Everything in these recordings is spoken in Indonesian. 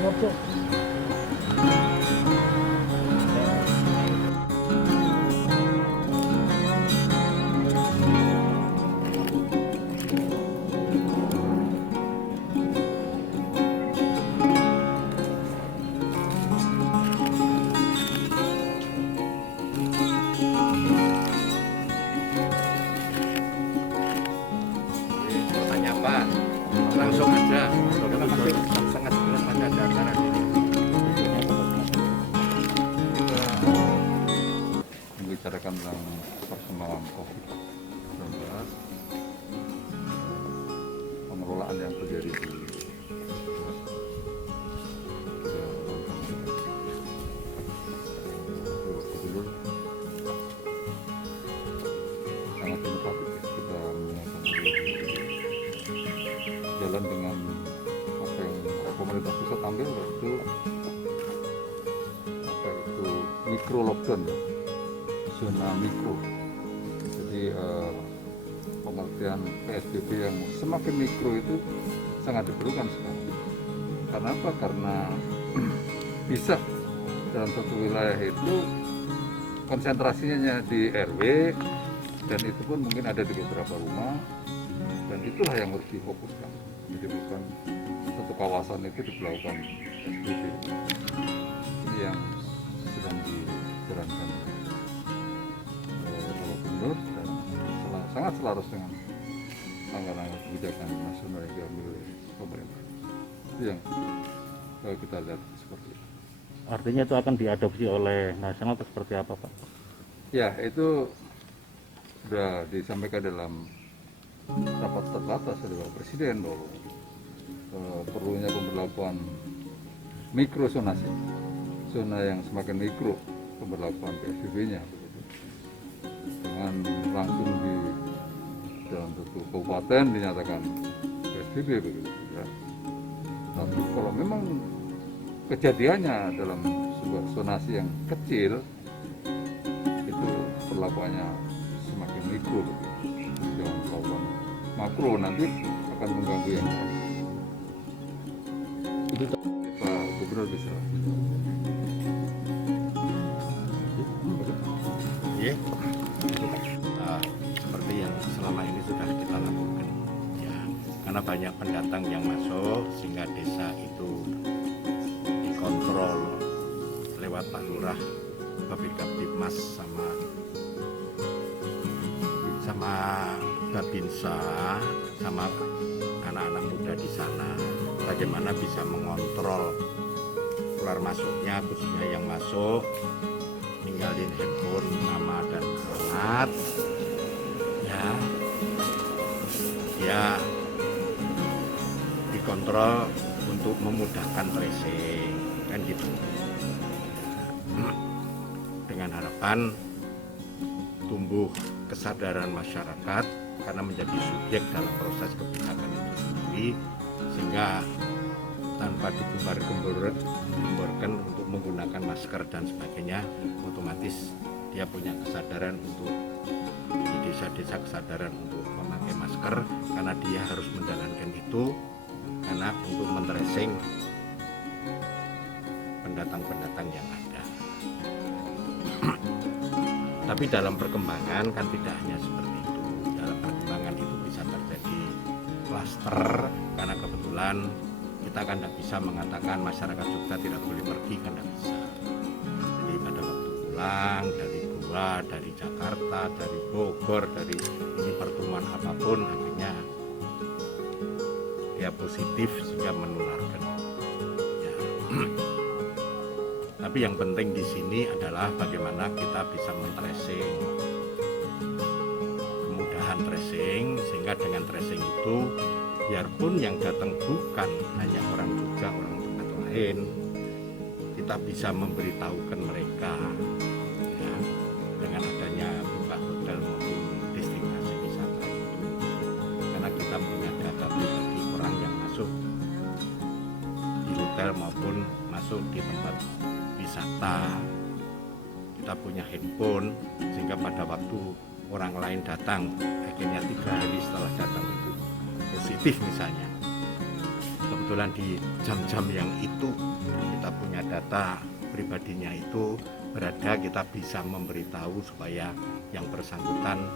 Sidoarjo. Tanya apa? Langsung aja. Karena masih sangat belum ada acara ini. Kita membicarakan tentang perkembangan COVID-19, pengelolaan yang terjadi di Gubernur sangat inovatif. Kita menyiapkan jalan dengan apa yang pemerintah pusat ambil, yaitu mikro lockdown, zona mikro. Jadi pengertian PSBB yang semakin mikro itu sangat diperlukan sekarang. Karena apa? Karena bisa dalam satu wilayah itu konsentrasinya di RW, dan itu pun mungkin ada di beberapa rumah, dan itulah yang harus difokuskan. Jadi bukan satu kawasan itu diberlakukan PSBB. Ini yang sedang dijalankan Bapak Gubernur, dan sangat selaras dengan anggaran kebijakan nasional yang diambil oleh pemerintah. Itu yang kita lihat seperti itu. Artinya itu akan diadopsi oleh nasional atau seperti apa, Pak? Ya, itu sudah disampaikan dalam rapat terbatas oleh Bapak Presiden bahwa perlunya pemberlakuan mikrozonasi, zona yang semakin mikro, pemberlakuan PSBB-nya, dengan langsung di dalam satu kabupaten dinyatakan PSBB begitu. Ya. Tapi kalau memang kejadiannya dalam sebuah zonasi yang kecil, itu perlakuannya semakin mikro, jangan melakukan makro, nanti akan mengganggu yang lain. Itu Pak Gubernur bisa. Ya. Seperti yang selama ini sudah kita lakukan. Ya, karena banyak pendatang yang masuk sehingga desa itu dikontrol lewat Pak Lurah, Babinkas sama Babinsa, sama anak-anak muda di sana, bagaimana bisa mengontrol keluar masuknya, khususnya yang masuk ninggalin handphone, nama dan alamat, ya dikontrol untuk memudahkan tracing, kan gitu. Dengan harapan tumbuh kesadaran masyarakat karena menjadi subjek dalam proses kebijakan itu sendiri, sehingga tanpa digembar-gemborkan untuk menggunakan masker dan sebagainya, otomatis dia punya kesadaran untuk di desa-desa, kesadaran untuk memakai masker karena dia harus menjalankan itu karena untuk men-tracing pendatang-pendatang yang ada. Tapi dalam perkembangan kan tidak hanya seperti itu. Dalam perkembangan itu bisa terjadi klaster karena kebetulan kita kan tidak bisa mengatakan masyarakat Jogja tidak boleh pergi, kan tidak bisa. Jadi pada waktu pulang dari Goa, dari Jakarta, dari Bogor, dari ini pertemuan apapun, akhirnya dia positif sehingga menularkan. Ya. Tapi yang penting di sini adalah bagaimana kita bisa men-tracing, kemudahan tracing, sehingga dengan tracing itu biarpun yang datang bukan hanya orang Jogja, orang tempat lain, kita bisa memberitahukan mereka, ya, dengan adanya buka hotel maupun destinasi wisata itu, karena kita punya data pribadi orang yang masuk di hotel maupun masuk di tempat wisata, kita punya handphone, sehingga pada waktu orang lain datang, akhirnya 3 hari setelah datang itu positif misalnya, kebetulan di jam-jam yang itu kita punya data pribadinya itu berada, kita bisa memberitahu supaya yang bersangkutan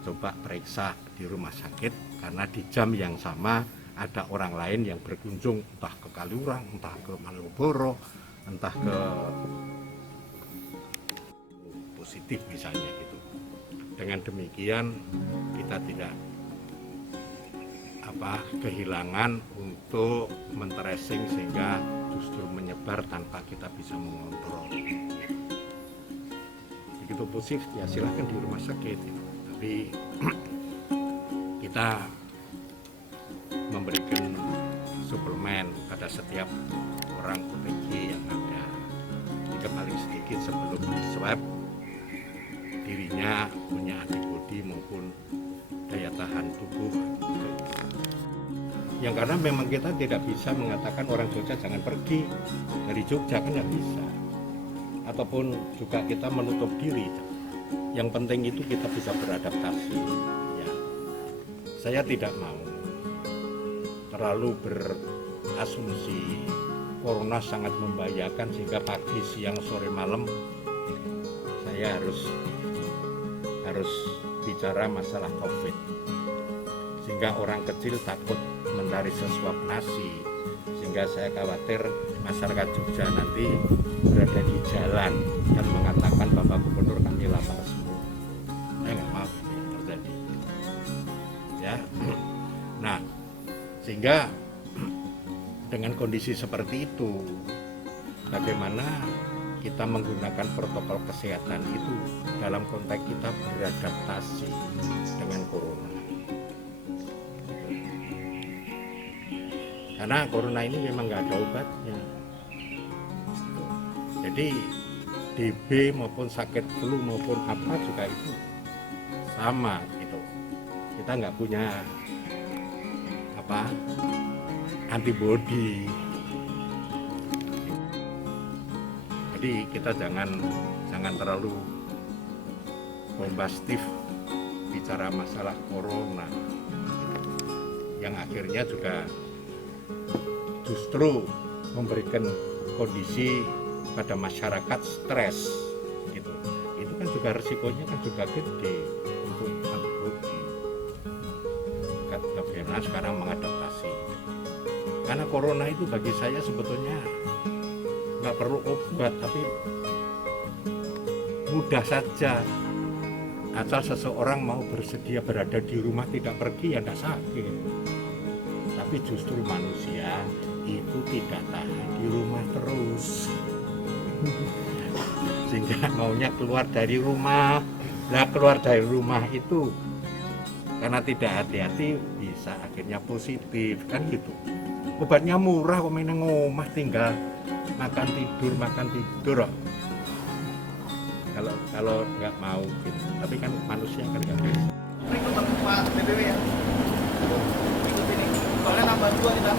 coba periksa di rumah sakit, karena di jam yang sama ada orang lain yang berkunjung entah ke Kaliurang, entah ke Malioboro, entah ke positif misalnya gitu. Dengan demikian kita tidak kehilangan untuk men-tracing sehingga justru menyebar tanpa kita bisa mengontrol. Begitu positif ya silahkan di rumah sakit gitu. Tapi kita memberikan suplemen pada setiap orang OTG yang ada. Jika paling sedikit sebelum di swab dirinya punya antibodi maupun daya tahan tubuh. Yang karena memang kita tidak bisa mengatakan orang Jogja jangan pergi dari Jogja, kan nggak bisa. Ataupun juga kita menutup diri. Yang penting itu kita bisa beradaptasi. Ya. Saya tidak mau terlalu berasumsi corona sangat membahayakan sehingga pagi, siang, sore, malam saya harus bicara masalah COVID. Sehingga orang kecil takut mencari sesuap nasi, sehingga saya khawatir masyarakat Jogja nanti berada di jalan dan mengatakan Bapak Gubernur kami lapar semua. Saya nggak mau ini terjadi. Ya, nah sehingga dengan kondisi seperti itu, bagaimana kita menggunakan protokol kesehatan itu dalam konteks kita beradaptasi dengan corona. Karena corona ini memang nggak ada obatnya. Jadi DB maupun sakit flu maupun apa juga itu sama gitu. Kita nggak punya antibodi. Jadi kita jangan terlalu bombastis bicara masalah corona, yang akhirnya juga justru memberikan kondisi pada masyarakat stres gitu. Itu kan juga resikonya kan juga gede untuk antibodi. Bagaimana sekarang mengadaptasi? Karena corona itu bagi saya sebetulnya nggak perlu obat, tapi mudah saja. Asal seseorang mau bersedia berada di rumah tidak pergi ya tidak sakit. Tapi justru manusia itu tidak tahan di rumah terus, sehingga maunya keluar dari rumah. Nah, keluar dari rumah itu karena tidak hati-hati bisa akhirnya positif kan gitu. Obatnya murah kok main ngomah, tinggal makan tidur. Kalau nggak mau gitu. Tapi kan manusia kan nggak bisa. Ikut Pak BPW ya. Ikut ini. Soalnya nambah 2 kita.